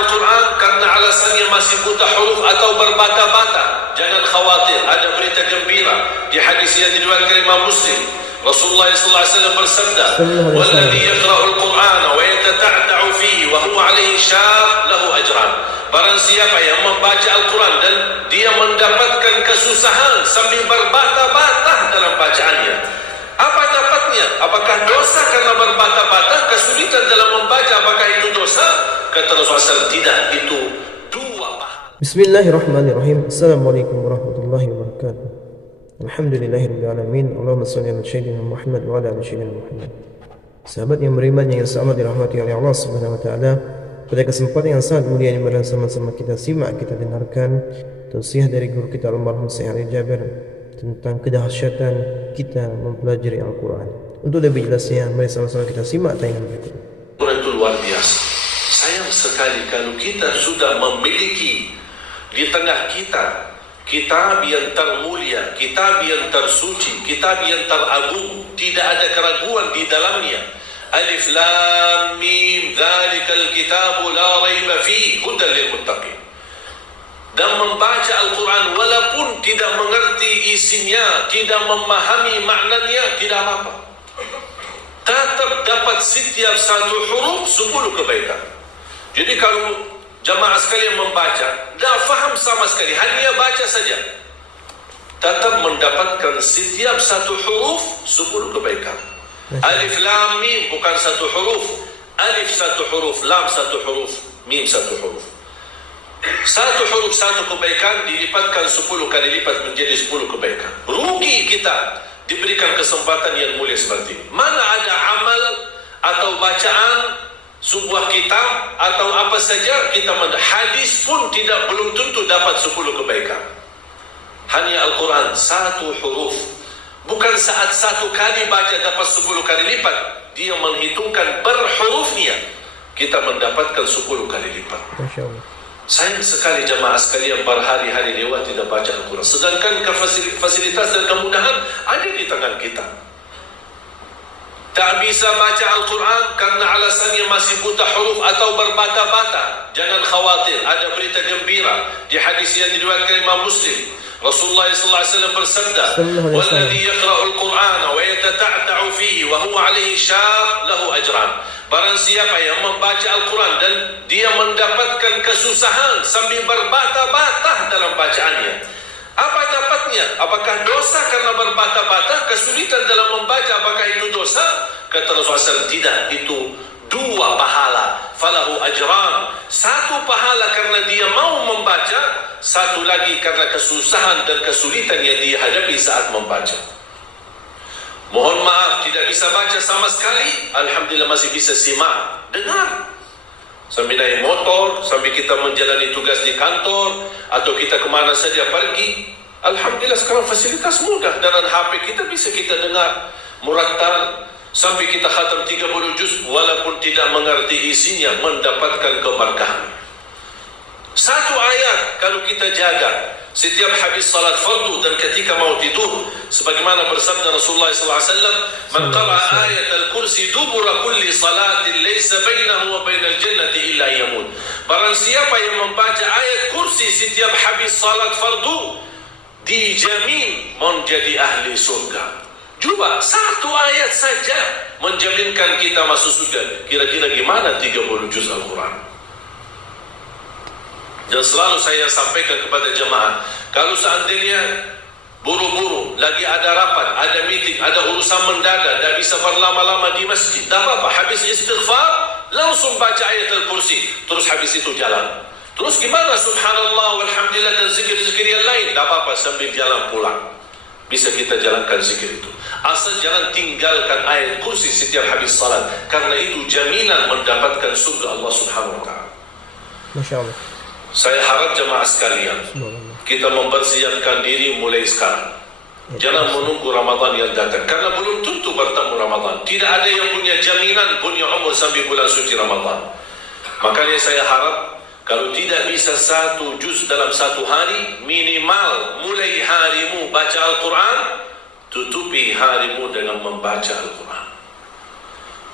Al-Quran karena alasannya masih buta huruf atau berbata-bata, jangan khawatir, ada berita gembira. Di hadis yang diriwayatkan Imam Muslim, Rasulullah SAW bersabda, "Walladhi yaqra'ul Qur'ana wa yatata'ta'u fihi wa huwa 'alaihi syaq lahu ajran." Barang siapa yang membaca Al-Quran dan dia mendapatkan kesusahan sambil berbata-bata dalam bacaannya, apa dapatnya? Apakah dosa karena berbata-bata? Kesulitan dalam membaca, apakah itu dosa? Kata Rasulullah SAW, tidak, itu dua pahala. Bismillahirrahmanirrahim. Assalamualaikum warahmatullahi wabarakatuh. Alhamdulillahirrahmanirrahim. Allahumma salli ala Sayyidina Muhammad wa ala ali Sayyidina Muhammad. Sahabat yang beriman yang sama dirahmati oleh Allah Subhanahu wa taala, pada kesempatan yang sangat mulia ini mari sama-sama kita simak, kita dengarkan tausiah dari guru kita almarhum Syekh Ali Jabir tentang kedahsyatan kita mempelajari Al-Quran. Untuk lebih jelasnya, mari sama-sama kita simak tayangan berikut. Quran itu luar biasa. Sayang sekali kalau kita sudah memiliki di tengah kita kitab yang termulia, kitab yang tersuci, kitab yang teragung, tidak ada keraguan di dalamnya. Alif Lam Mim, dzalikal kitabu la raiba fihi hudan lil muttaqin. Dan membaca Al-Quran walaupun tidak mengerti isinya, tidak memahami maknanya, tidak apa-apa. Tetap dapat setiap satu huruf 10 kebaikan. Jadi kalau jamaah sekalian membaca, tidak faham sama sekali, hanya baca saja, tetap mendapatkan setiap satu huruf 10 kebaikan. Alif Lam Mim bukan satu huruf, alif satu huruf, lam satu huruf, mim satu huruf. Satu huruf satu kebaikan dilipatkan 10 kali lipat menjadi 10 kebaikan. Rugi kita diberikan kesempatan yang mulia seperti ini. Mana ada amal atau bacaan sebuah kitab atau apa saja kita hadis pun belum tentu dapat 10 kebaikan. Hanya Al-Quran satu huruf, bukan saat satu kali baca dapat 10 kali lipat, dia menghitungkan berhurufnya, kita mendapatkan 10 kali lipat. Masya Allah. Sayang sekali jamaah sekalian berhari-hari lewat tidak baca Al-Quran, sedangkan fasilitas dan kemudahan ada di tangan kita. Tak bisa baca Al-Quran karena alasannya masih buta huruf atau berbata-bata, jangan khawatir, ada berita gembira. Di hadis yang diriwayatkan Imam Muslim, Rasulullah SAW bersabda, "Walladhi yaqra'ul Qur'ana wa yatata'ta'u fihi wa huwa 'alaihi syaq lahu ajran." Barang siapa yang membaca Al-Quran dan dia mendapatkan kesusahan sambil berbata-bata dalam bacaannya, apa dapatnya? Apakah dosa karena berbata-bata? Kesulitan dalam membaca, apakah itu dosa? Kata Rasulullah SAW, tidak, itu dua pahala. Falahu ajran. Satu pahala karena dia mau membaca, satu lagi karena kesusahan dan kesulitan yang dia hadapi saat membaca. Mohon maaf, tidak bisa baca sama sekali, alhamdulillah masih bisa simak, dengar. Sambil naik motor, sambil kita menjalani tugas di kantor, atau kita kemana saja pergi, alhamdulillah sekarang fasilitas mudah. Dengan HP kita bisa kita dengar murattal, sampai kita khatam 30 juz, walaupun tidak mengerti isinya, mendapatkan keberkahan. Satu ayat kalau kita jaga setiap habis salat fardu dan ketika mau tidur, sebagaimana bersabda Rasulullah SAW, "Man qara'a ayat al-kursi dubura kulli salatin laysa bainahu wa bainal jannati illa yamut." Barang siapa yang membaca ayat kursi setiap habis salat fardu, dijamin menjadi ahli surga. Coba satu ayat saja menjaminkan kita masuk surga. Kira-kira gimana 30 juz Al-Quran? Dan selalu saya sampaikan kepada jemaah, kalau seandainya buru-buru, lagi ada rapat, ada meeting, ada urusan mendadak, tidak bisa berlama-lama di masjid, tak apa-apa, habis istighfar, langsung baca ayat Al-Kursi, terus habis itu jalan. Terus gimana? Subhanallah, walhamdulillah, dan zikir-zikir yang lain, tak apa-apa, sambil jalan pulang. Bisa kita jalankan zikir itu. Asal jangan tinggalkan ayat Kursi setiap habis salat, karena itu jaminan mendapatkan surga Allah Subhanahu wa ta'ala. Masya Allah. Saya harap jemaah sekalian, kita mempersiapkan diri mulai sekarang. Jangan menunggu Ramadan yang datang, karena belum tentu bertemu Ramadan. Tidak ada yang punya jaminan punya umur sampai bulan suci Ramadan. Makanya saya harap, kalau tidak bisa 1 juz dalam 1 hari, minimal mulai harimu baca Al-Quran, tutupi harimu dengan membaca Al-Quran.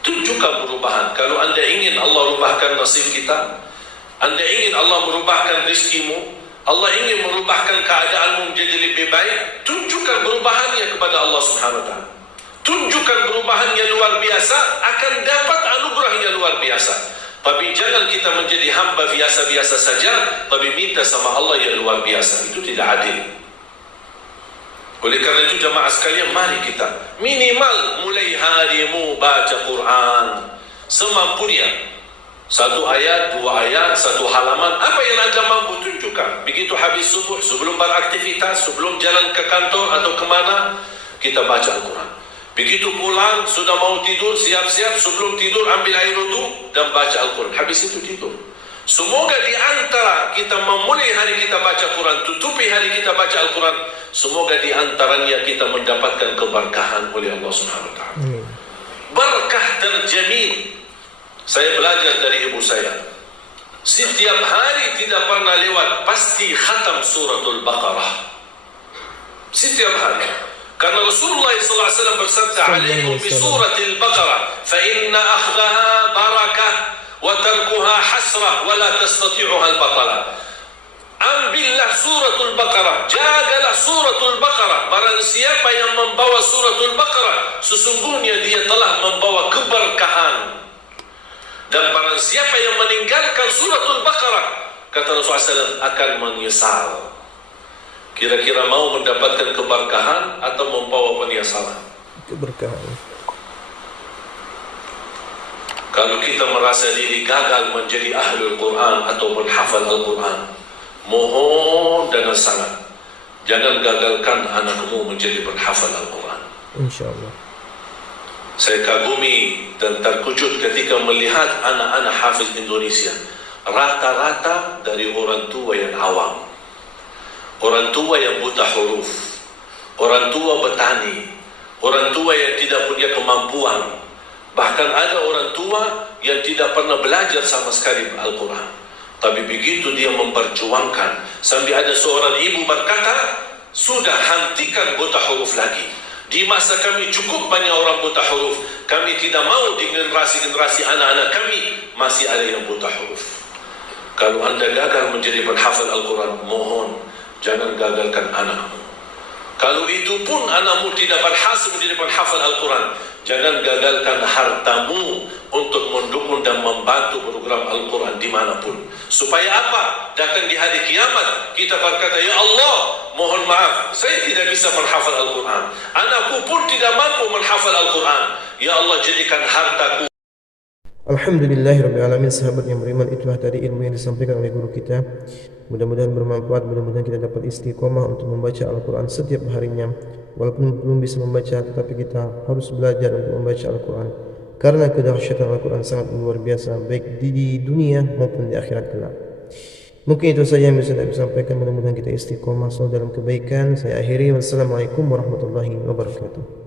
Tunjukkan perubahan. Kalau anda ingin Allah rubahkan nasib kita, Anda ingin Allah merubahkan rezekimu, Allah ingin merubahkan keadaanmu menjadi lebih baik, tunjukkan perubahannya kepada Allah Subhanahu wa taala. Tunjukkan perubahan yang luar biasa, akan dapat anugerah yang luar biasa. Tapi jangan kita menjadi hamba biasa-biasa saja, tapi minta sama Allah yang luar biasa. Itu tidak adil. Oleh karena itu jamaah sekalian, mari kita minimal mulai harimu baca Quran semampunya. 1 ayat, 2 ayat, 1 halaman, apa yang anda mampu tunjukkan. Begitu habis subuh, sebelum beraktivitas, sebelum jalan ke kantor atau kemana, kita baca Al-Quran. Begitu pulang, sudah mau tidur, siap-siap, sebelum tidur ambil air wudu dan baca Al-Quran. Habis itu tidur. Semoga di antara kita memulai hari kita baca Quran, tutupi hari kita baca Al-Quran, semoga di antaranya kita mendapatkan keberkahan oleh Allah Subhanahu wa taala. Berkah terjamin. Saya belajar dari ibu saya. Setiap hari tidak pernah lewat, pasti khatam suratul Baqarah. Setiap hari. Karena Rasulullah SAW bersabda, "Alaikum bi suratil Baqarah, fa inna akhdaha barakah wa tarkuha hasrah wa la tastati'uha al-batalah." Ambillah suratul Baqarah, jagalah suratul Baqarah. Barang siapa yang membawa suratul Baqarah, sesungguhnya dia telah membawa keberkahan. Dan barang siapa yang meninggalkan suratul Baqarah, kata Rasulullah SAW, akan menyesal. Kira-kira mau mendapatkan keberkahan atau membawa penyesalan? Keberkahan. Kalau kita merasa diri gagal menjadi ahlul Quran atau penghafal Al-Quran, mohon dengan sangat, jangan gagalkan anakmu menjadi penghafal Al-Quran. InsyaAllah. Saya kagumi dan terkejut ketika melihat anak-anak hafiz Indonesia. Rata-rata dari orang tua yang awam, orang tua yang buta huruf, orang tua petani, orang tua yang tidak punya kemampuan. Bahkan ada orang tua yang tidak pernah belajar sama sekali Al-Quran. Tapi begitu dia memperjuangkan, sampai ada seorang ibu berkata, sudah hentikan buta huruf lagi. Di masa kami cukup banyak orang buta huruf. Kami tidak mau di generasi-generasi anak-anak kami masih ada yang buta huruf. Kalau anda gagal menjadi penghafal Al-Quran, mohon jangan gagalkan anakmu. Kalau itu pun anakmu tidak berhasil menjadi penghafal Al-Quran, jangan gagalkan hartamu untuk mendukung dan membantu program Al-Quran dimanapun. Supaya apa? Datang di hari kiamat kita berkata, ya Allah, mohon maaf, saya tidak bisa menghafal Al-Quran. Anakku pun tidak mampu menghafal Al-Quran. Ya Allah, jadikan hartaku. Alhamdulillahirrabbilalamin. Sahabat yang beriman, itulah tadi ilmu yang disampaikan oleh guru kita. Mudah-mudahan bermanfaat, mudah-mudahan kita dapat istiqomah untuk membaca Al-Quran setiap harinya. Walaupun belum bisa membaca, tetapi kita harus belajar untuk membaca Al-Quran, karena kedahsyatan Al-Quran sangat luar biasa, baik di dunia maupun di akhirat kelak. Mungkin itu saja yang bisa saya sampaikan. Mudah-mudahan kita istiqomah selalu dalam kebaikan. Saya akhiri. Wassalamualaikum warahmatullahi wabarakatuh.